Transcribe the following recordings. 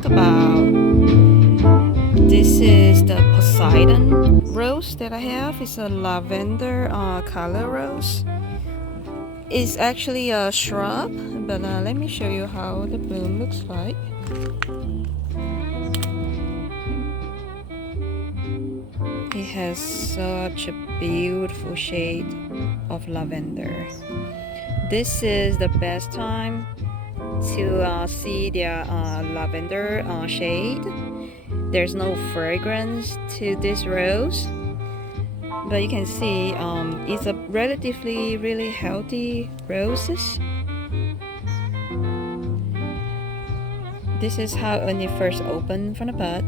talk about, this is the Poseidon rose that I have. It's a lavender color rose. It's actually a shrub, but let me show you how the bloom looks like. It has such a beautiful shade of lavender. This is the best time to see their lavender shade. There's no fragrance to this rose, but you can see it's a relatively really healthy roses. This is how when it first opened from the bud,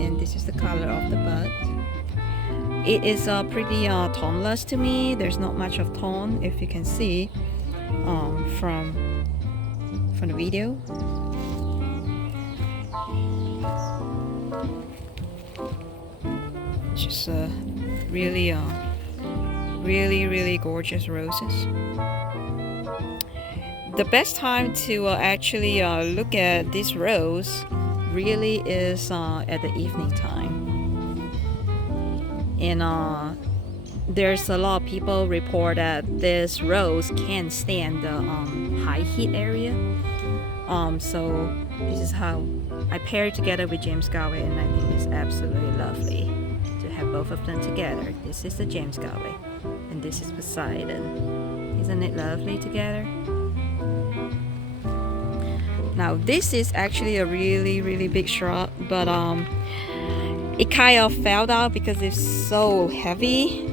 and this is the color of the bud. It is pretty toneless to me. There's not much of tone, if you can see from the video. Just really gorgeous roses. The best time to actually look at this rose really is at the evening time. And there's a lot of people report that this rose can't stand the high heat area. So this is how I pair it together with James Galway, and I think it's absolutely lovely to have both of them together. This is the James Galway, and this is Poseidon. Isn't it lovely together? Now this is actually a really big shrub, but it kind of fell out because it's so heavy.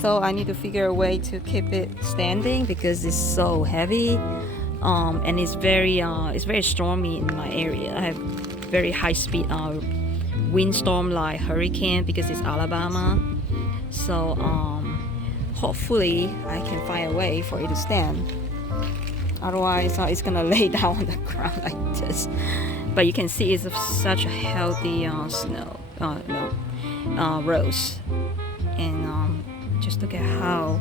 So I need to figure a way to keep it standing because it's so heavy, and it's very stormy in my area. I have very high speed windstorm like hurricane because it's Alabama. So hopefully I can find a way for it to stand. Otherwise it's gonna lay down on the ground like this. But you can see it's such a healthy rose, and just look at how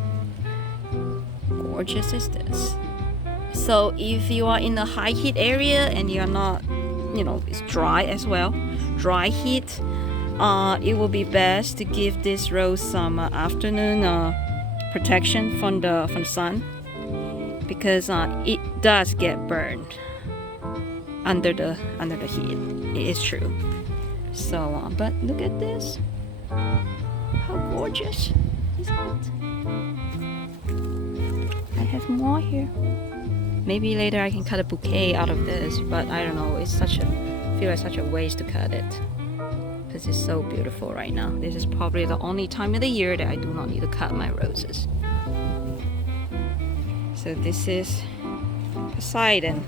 gorgeous is this. So if you are in a high heat area and you're not, it's dry as well, dry heat, it will be best to give this rose some afternoon protection from the sun, because it does get burned under the heat. It is true. So but look at this, how gorgeous is it? I have more here. Maybe later I can cut a bouquet out of this, but I don't know, it's feel like such a waste to cut it because it's so beautiful right now. This is probably the only time of the year that I do not need to cut my roses. So this is Poseidon.